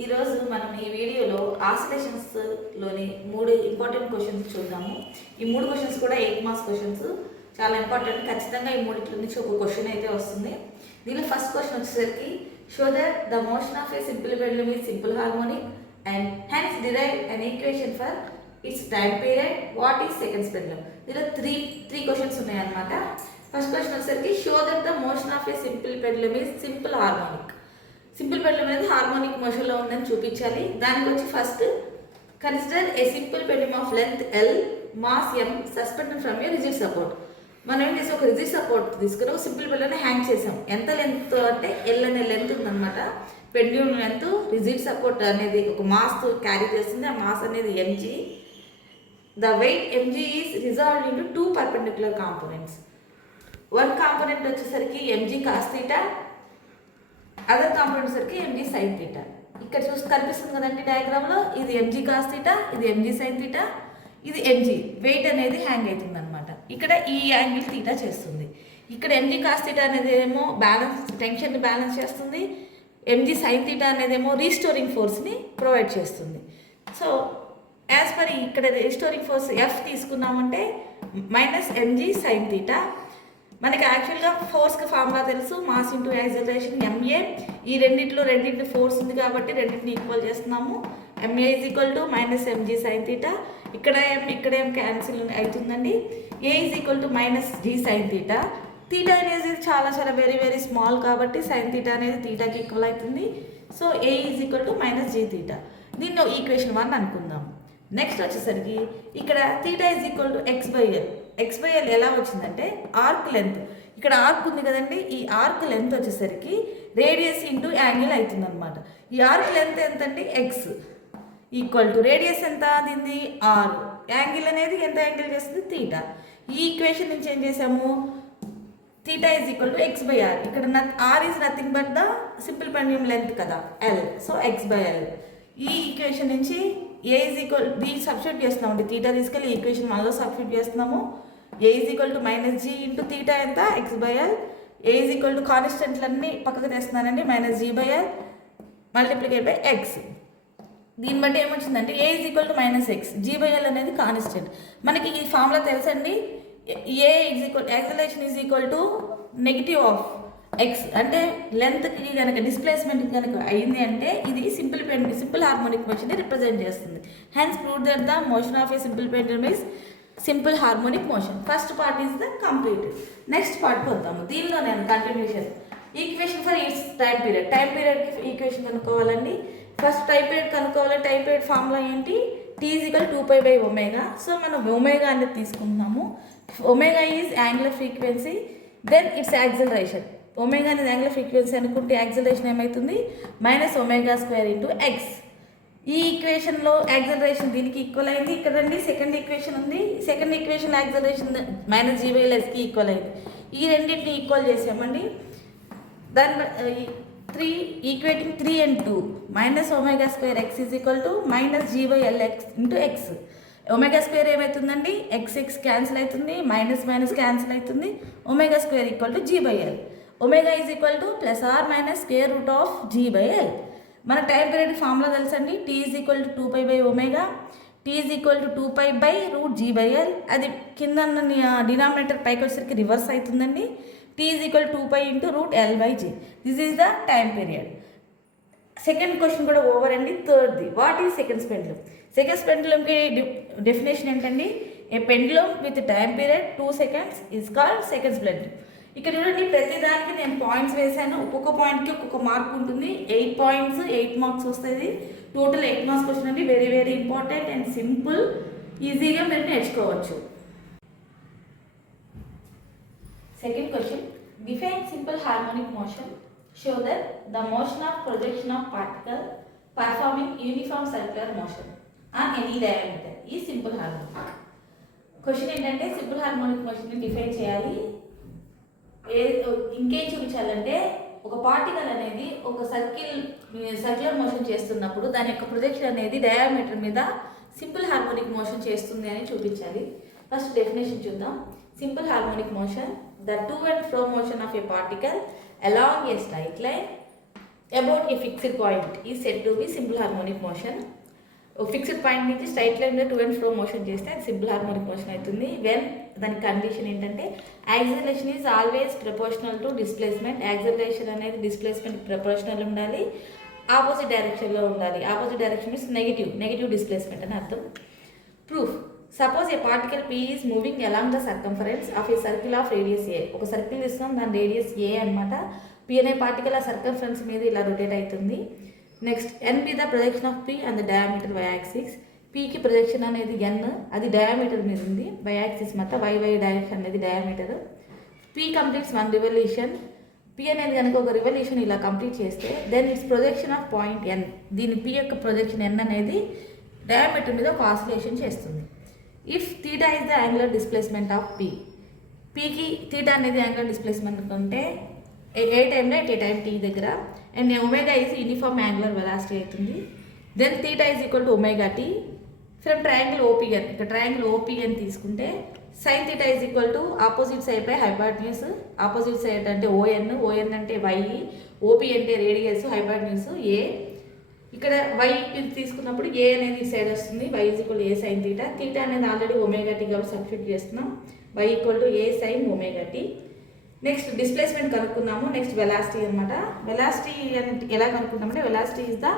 ఈరోజు మనం ఈ వీడియోలో ఆసిలేషన్స్లోని 3 ఇంపార్టెంట్ క్వశ్చన్స్ చూద్దాము. ఈ 3 క్వశ్చన్స్ కూడా 8 మార్క్స్ క్వశ్చన్స్, చాలా ఇంపార్టెంట్. ఖచ్చితంగా ఈ మూడిట్లో నుంచి ఒక క్వశ్చన్ అయితే వస్తుంది. దీనిలో ఫస్ట్ క్వశ్చన్ వచ్చేసరికి show that the motion of a simple pendulum is simple harmonic and hence derive an equation for its time period. What is seconds pendulum? దీనిలో త్రీ క్వశ్చన్స్ ఉన్నాయన్నమాట. ఫస్ట్ క్వశ్చన్ వచ్చేసరికి show that the motion of a simple pendulum is simple harmonic. Simple pendulum అనేది harmonic మోషన్లో ఉందని చూపించాలి. దానికి వచ్చి first consider A simple pendulum of length L, mass M, suspended from A rigid support. మనం ఏం చేసాం, ఒక రిజిడ్ సపోర్ట్ తీసుకుని ఒక సింపుల్ పెండ్యులమ్ని హ్యాంగ్ చేసాం. ఎంత లెంత్ అంటే ఎల్ అనే లెంత్ ఉందన్నమాట. పెండ్యులమ్ లెంత్ రిజిడ్ సపోర్ట్ అనేది ఒక మాస్ క్యారీ చేస్తుంది. ఆ మాస్ అనేది m g. The weight m g is resolved into 2 perpendicular components. One component వచ్చేసరికి m g cos theta, other component సరికి ఎంజీ సైన్ థీటా. ఇక్కడ కనిపిస్తుంది కదండి డయాగ్రామ్లో, ఇది ఎంజీ కాస్ థీటా, ఇది ఎంజీ సైన్ థీటా, ఇది ఎంజీ. వెయిట్ అనేది హ్యాంగ్ అవుతుంది అనమాట. ఇక్కడ ఈ యాంగిల్ థీటా చేస్తుంది. ఇక్కడ ఎంజీ కాస్ థీటా అనేది ఏమో టెన్షన్ని బ్యాలెన్స్ చేస్తుంది. ఎంజీ సైన్ థీటా అనేది ఏమో రీస్టోరింగ్ ఫోర్స్ని ప్రొవైడ్ చేస్తుంది. సో యాజ్ పర్ ఇక్కడ రీస్టోరింగ్ ఫోర్స్ ఎఫ్ తీసుకున్నామంటే మైనస్ ఎంజీ సైన్ థీటా. మనకి యాక్చువల్గా ఫోర్స్కి ఫార్ములా తెలుసు, మాస్ ఇంటూ యాక్సిలరేషన్ ఎంఏ. ఈ రెండింటి ఫోర్స్ ఉంది కాబట్టి రెండింటిని ఈక్వల్ చేస్తున్నాము. M a is equal to minus m g sine theta. ఇక్కడ ఏం క్యాన్సిల్ అవుతుందండి. A is equal to minus g sine theta. Theta అనేది చాలా వెరీ వెరీ స్మాల్ కాబట్టి సైన్ థీటా అనేది థీటాకి ఈక్వల్ అవుతుంది. So a is equal to minus g theta. దీన్ని ఈక్వేషన్ 1 అనుకుందాం. నెక్స్ట్ వచ్చేసరికి ఇక్కడ theta is equal to x by l. X by l ఎలా వచ్చిందంటే ఆర్క్ లెంత్. ఇక్కడ ఆర్క్ ఉంది కదండి, ఈ ఆర్క్ లెంత్ వచ్చేసరికి రేడియస్ ఇంటూ యాంగిల్ అవుతుంది అనమాట. ఈ ఆర్క్ లెంత్ ఎంతండి, ఎక్స్ ఈక్వల్ టు రేడియస్ ఎంత దీన్ని ఆర్, యాంగిల్ అనేది ఎంత యాంగిల్ చేస్తుంది థీటా. ఈ ఈక్వేషన్ నుంచి ఏం చేసాము, theta is equal to x by r. ఇక్కడ r is nothing but the simple pendulum length కదా l, so x by l. ఈ ఈక్వేషన్ నుంచి ఏ ఈజ్ ఈక్వల్ దీన్ని సబ్స్టిట్యూట్ చేస్తున్నామండి. థీటా తీసుకెళ్ళి ఈక్వేషన్ 1లో సబ్స్టిట్యూట్ చేస్తున్నాము. A is equal to minus g into theta ఎంత, x by l. A is equal to కాన్స్టెంట్లన్నీ పక్కకు తెస్తున్నానండి, minus g by l multiplicate by x. దీన్ని బట్టి ఏమొచ్చిందంటే ఏ is equal to minus x, g by l అనేది constant. మనకి ఈ formula తెలుసండి. A is equal acceleration is equal to negative of x. అంటే లెంత్కి కనుక డిస్ప్లేస్మెంట్ కనుక అయింది అంటే ఇది సింపుల్ హార్మోనిక్ మోషన్ని రిప్రజెంట్ చేస్తుంది. Hence prove that the motion of a simple pendulum is simple harmonic motion. First part is the complete. Next part వద్దాము. దీనిలో నేను continuation equation for its time period. Time పీరియడ్కి ఈక్వేషన్ కనుక్కోవాలండి. ఫస్ట్ టైం పీరియడ్ కనుక్కోవాలి. Time period formula ఏంటి, T is equal 2π by omega. So మనం omega అనేది తీసుకుంటున్నాము. Omega is angular frequency, then its acceleration. Omega అనేది యాంగులర్ ఫ్రీక్వెన్సీ అనుకుంటే acceleration ఏమవుతుంది, minus omega square into x. ఈ ఈక్వేషన్లో యాక్సిలరేషన్ దీనికి ఈక్వల్ అయింది. ఇక్కడ రండి, సెకండ్ ఈక్వేషన్ ఉంది. Second equation acceleration minus g by ఎల్కి ఈక్వల్ అయింది. ఈ రెండింటిని ఈక్వల్ చేసామండి. దాన్ని 3 equating 3 and 2 minus omega square x is equal to minus g by l x into x. Omega square ఏమవుతుందండి, ఎక్స్ క్యాన్సిల్ అవుతుంది, మైనస్ క్యాన్సిల్ అవుతుంది. Omega square equal to g by l. Omega is equal to plus or minus square root of g by l. మన time period formula తెలుసండి. T is equal to 2π by omega, T is equal to 2π by root g by l. అది కింద denominator పైకి వచ్చేసరికి reverse అవుతుందండి. T is equal 2π into root l by g. This is the time period. Second question కూడా over అండి. థర్డ్ది, what is seconds pendulum? సెకండ్స్ పెండ్యులమ్కి డెఫినేషన్ ఏంటండి, a pendulum with time period 2 seconds is called seconds pendulum. ఇక్కడ చూడండి, ప్రతి దానికి నేను పాయింట్స్ వేసాను. ఒక్కొక్క పాయింట్కి ఒక్కొక్క మార్క్ ఉంటుంది. 8 points 8 marks వస్తుంది. టోటల్ 8 marks క్వశ్చన్ అండి. Very very important and simple, ఈజీగా మీరు నేర్చుకోవచ్చు. Second question, define simple harmonic motion. Show that the motion of projection of particle performing uniform circular motion on any diameter ఈ simple harmonic. Question ఏంటంటే simple harmonic మోషన్ని define చేయాలి. ఇంకేం చూపించాలంటే, ఒక particle అనేది ఒక సర్క్యులర్ మోషన్ చేస్తున్నప్పుడు దాని యొక్క ప్రొజెక్షన్ అనేది డయామీటర్ మీద సింపుల్ హార్మోనిక్ మోషన్ చేస్తుంది అని చూపించాలి. ఫస్ట్ డెఫినేషన్ చూద్దాం. Simple harmonic motion, the to and fro motion of a particle along a straight line about a fixed point is said to be simple harmonic motion. Fixed point నుంచి straight లైన్లో to and fro motion చేస్తే అది simple harmonic motion అవుతుంది. When దాని condition ఏంటంటే acceleration is always proportional to displacement. Acceleration అనేది displacement proportional ఉండాలి, opposite డైరెక్షన్లో ఉండాలి. Opposite direction means negative displacement అని అర్థం. Proof. Suppose a particle P is moving along the circumference of a circle of radius A. ఒక circle తీసుకున్నాం, దాని radius A అనమాట. P అనే పార్టికల్ ఆ సర్కంఫరెన్స్ మీద ఇలా రొటేట్ అవుతుంది. Next N be the projection of P and the diameter y axis. Pకి ప్రొజెక్షన్ అనేది N, అది డయామీటర్ మీద ఉంది. y యాక్సిస్ మొత్తం y డైరెక్షన్ అనేది diameter. P completes 1 revolution. P అనేది కనుక ఒక రివల్యూషన్ ఇలా కంప్లీట్ చేస్తే then its projection of point N. దీని P యొక్క ప్రొజెక్షన్ N అనేది డయామీటర్ మీద ఒక ఆసిలేషన్ చేస్తుంది. If theta is the angular displacement of Pకి థీటా అనేది యాంగులర్ డిస్ప్లేస్మెంట్ ఉంటే ఏ టైంలో ఏ టైం T దగ్గర, and omega is uniform angular velocity అవుతుంది. Then theta is equal to omega T from triangle O P N. ఇక్కడ ట్రయాంగిల్ ఓపీఎన్ తీసుకుంటే sine theta is equal to opposite side by hypotenuse. Opposite side అంటే O N అంటే y, O P అంటే radius, hypotenuse A. ఇక్కడ y తీసుకున్నప్పుడు A అనేది ఈ side వస్తుంది, y is equal A sine theta. Theta అనేది ఆల్రెడీ ఒమేగా టీ కాబట్టి సబ్స్టిట్యూట్ చేస్తున్నాం, y equal to A sine omega T. Next displacement కనుక్కున్నాము. నెక్స్ట్ వెలాసిటీ అనమాట. వెలాసిటీ ఎలా కనుక్కుంటామంటే velocity is the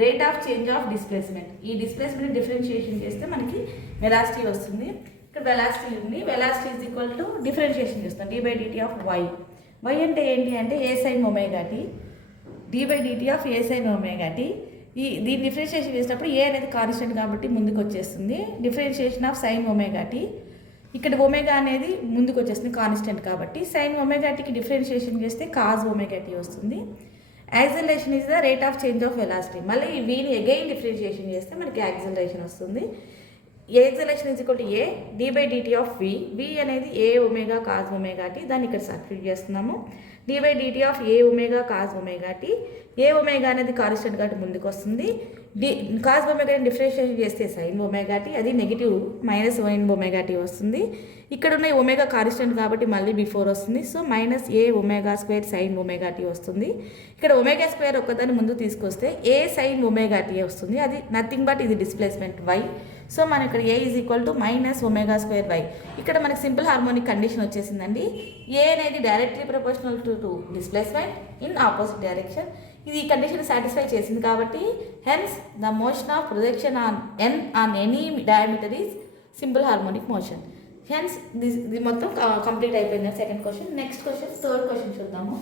rate of change of displacement. ఈ displacement differentiation చేస్తే మనకి వెలాసిటీ వస్తుంది. ఇక్కడ వెలాసిటీ ఉంది, velocity is equal to differentiation చేస్తాం d/dt ఆఫ్ వై. వై అంటే ఏంటి అంటే A sine omega T, d/dt of A sine omega T. దీన్ని డిఫరెన్షియేషన్ చేసినప్పుడు ఏ అనేది కాన్స్టెంట్ కాబట్టి ముందుకు వచ్చేస్తుంది. Differentiation of sine omega T, ఇక్కడ ఒమేగా అనేది ముందుకు వచ్చేస్తుంది కాన్స్టెంట్ కాబట్టి. సైన్ ఒమేగా టీకి డిఫరెన్షియేషన్ చేస్తే కాజ్ ఒమేగా టీ వస్తుంది. Acceleration is the rate of change of velocity. మళ్ళీ వీని అగైన్ డిఫరెన్షియేషన్ చేస్తే మనకి యాక్సిలరేషన్ వస్తుంది. Acceleration is equal to A d/dt of v అనేది a omega cos omega t. దాన్ని ఇక్కడ సబ్స్టిట్యూట్ చేస్తున్నాము. d/dt of a omega cos omega t. A omega అనేది కాన్స్టెంట్ కాబట్టి ముందుకు వస్తుంది. కాజ్ ఒమేగాని డిఫరెన్షియేషన్ చేస్తే సైన్ ఒమేగా టీ, అది నెగిటివ్ -1 ఒమేగా టీ వస్తుంది. ఇక్కడ ఉన్న ఒమేగా కాన్స్టెంట్ కాబట్టి మళ్ళీ బిఫోర్ వస్తుంది. So -a omega square sine omega tea వస్తుంది. ఇక్కడ ఒమేగా స్క్వేర్ ఒక్కదాన్ని ముందు తీసుకొస్తే ఏ సైన్ ఒమేగా టీ వస్తుంది, అది నథింగ్ బట్ ఇది డిస్ప్లేస్మెంట్ వై. సో మనం ఇక్కడ A is equal to -omega square Y. ఇక్కడ మనకి సింపుల్ హార్మోనిక్ కండిషన్ వచ్చేసిందండి. ఏ అనేది directly proportional to displacement in opposite direction. ఇది ఈ కండిషన్ సాటిస్ఫై చేసింది కాబట్టి hence the motion of projection on an on any diameter is simple harmonic motion. Hence ఇది మొత్తం కంప్లీట్ అయిపోయింది second question. Next question third question చూద్దాము.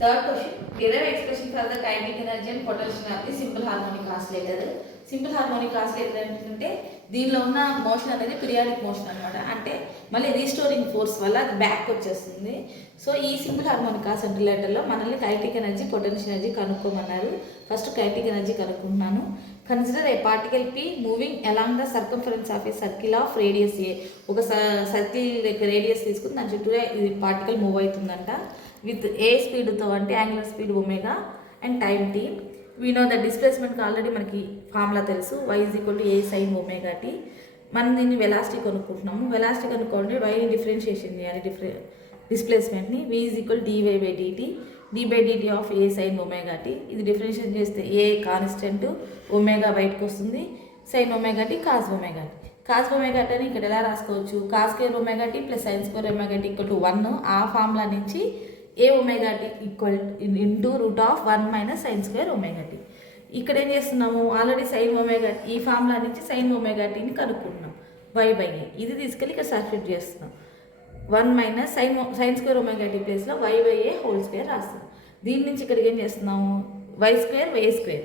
Third question, derive expression for the kinetic energy and potential of the simple harmonic oscillator. Simple harmonic oscillator ఏంటంటే దీనిలో ఉన్న motion అనేది periodic motion అనమాట. అంటే మళ్ళీ రీస్టోరింగ్ ఫోర్స్ వల్ల అది బ్యాక్ వచ్చేస్తుంది. సో ఈ సింపుల్ హార్మోనిక్ ఆసిలేటర్లో మనల్ని కైనెటిక్ ఎనర్జీ, పొటెన్షియల్ ఎనర్జీ కనుక్కోమన్నారు. ఫస్ట్ కైనెటిక్ ఎనర్జీ కనుక్కుంటున్నాను. Consider a particle P moving along the circumference of a circle of radius A. ఒక సర్కిల్ రేడియస్ తీసుకుని దాని చుట్టూ ఇది పార్టికల్ మూవ్ అవుతుందంట విత్ ఏ స్పీడ్తో, అంటే angular speed omega and time T. We know the డిస్ప్లేస్మెంట్కి ఆల్రెడీ మనకి ఫార్ములా తెలుసు, y is equal to A sine omega T. మనం దీన్ని వెలాసిటీ కనుక్కుంటున్నాము. వెలాసిటీ కనుక్కోండి, వైని డిఫరెన్షియేషన్ చేయాలి డిస్ప్లేస్మెంట్ని. v is equal dy/dt, d/dt of A sine omega T. ఇది డిఫరెన్షియేట్ చేస్తే ఏ కాన్స్టెంట్, ఒమేగా బయటకు వస్తుంది, sine omega T cos omega T. Cos omega టీని ఇక్కడ ఎలా రాసుకోవచ్చు, cos square omega T plus sine square omega T equal to 1. ఆ formula నుంచి A omega T equal into √1 - sine square omega T. ఇక్కడ ఏం చేస్తున్నాము, ఆల్రెడీ సైన్ ఒమేగా ఈ ఫార్ములా నుంచి సైన్ ఒమేగా టీని కనుక్కుంటున్నాం. y/a ఇది తీసుకెళ్ళి ఇక్కడ సబ్స్టిట్యూట్ చేస్తున్నాం. 1 - సైన్ స్క్వేర్ ఒమేగా టీ ప్లేస్లో y/a హోల్ స్క్వేర్ రాస్తాం. దీని నుంచి ఇక్కడికి ఏం చేస్తున్నాము, y²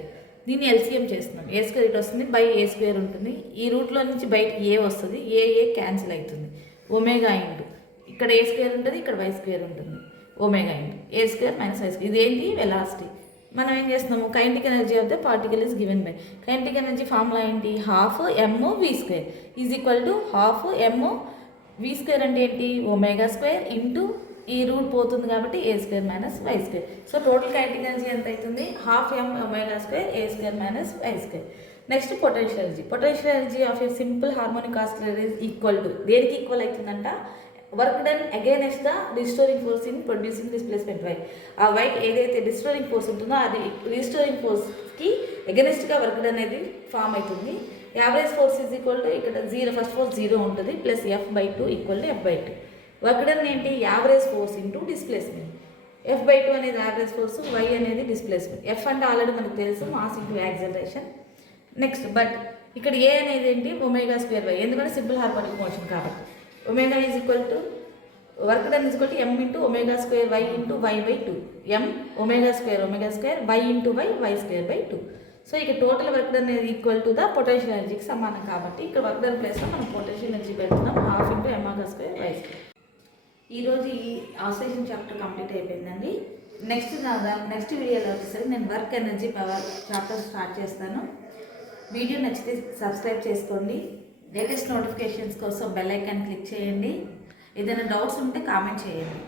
దీన్ని LCM చేస్తున్నాం. a² ఇటు వస్తుంది, a² ఉంటుంది. ఈ రూట్లో నుంచి బయట ఏ వస్తుంది, ఏ క్యాన్సిల్ అవుతుంది. ఒమేగా ఇంటూ ఇక్కడ a² ఉంటుంది, ఇక్కడ y² ఉంటుంది. Omega into a² - y². ఇదేంటి వెలాసిటీ. మనం ఏం చేస్తున్నాము, kinetic energy of the particle is given by. Kinetic energy formula ఏంటి, ½ mv² is equal to ½ mv² అంటే ఏంటి, ఒమేగా² ఇంటూ ఈ రూట్ పోతుంది కాబట్టి a² - y². So total kinetic energy ఎంత అవుతుంది, ½ m omega a² - y². Next potential energy. Potential energy of a simple harmonic oscillator is equal to, దేనికి ఈక్వల్ అవుతుందంట, work done against the restoring force in producing displacement Y. ఆ వైకి ఏదైతే restoring force ఉంటుందో అది రిస్టోరింగ్ ఫోర్స్కి అగైనెస్ట్గా వర్క్ డన్ అనేది ఫామ్ అవుతుంది. Average force is equal to ఇక్కడ జీరో, ఫస్ట్ ఫోర్స్ జీరో ఉంటుంది, plus F/2 equal to F/2. Work done ఏంటి? Average force into displacement. F/2 అనేది యావరేజ్ ఫోర్స్, Y అనేది డిస్ప్లేస్మెంట్. F అంటే ఆల్రెడీ మనకు తెలుసు, mass into acceleration. Next but ఇక్కడ ఏ అనేది ఏంటి? ω²Y, ఎందుకంటే సింపుల్ హార్మోనిక్ మోషన్ కాబట్టి. Omega is equal to work done is equal to M into ω²Y into Y/2. M ω², Y into Y² 2. So ఇక total work done అనేది equal to the potential ఎనర్జీకి సమానం కాబట్టి ఇక్కడ వర్క్ డన్ ప్లేస్లో మనం potential energy పెడుతున్నాం, 1/2 ఇంటూ mω²Y². ఈరోజు ఈ ఆసిలేషన్ చాప్టర్ కంప్లీట్ అయిపోయిందండి. నెక్స్ట్ వీడియోలో వచ్చేసరికి నేను work energy power chapter start చేస్తాను. వీడియో నచ్చితే సబ్స్క్రైబ్ చేసుకోండి. లేటెస్ట్ నోటిఫికేషన్స్ కోసం బెల్ ఐకాన్ క్లిక్ చేయండి. ఏదైనా డౌట్స్ ఉంటే కామెంట్ చేయండి.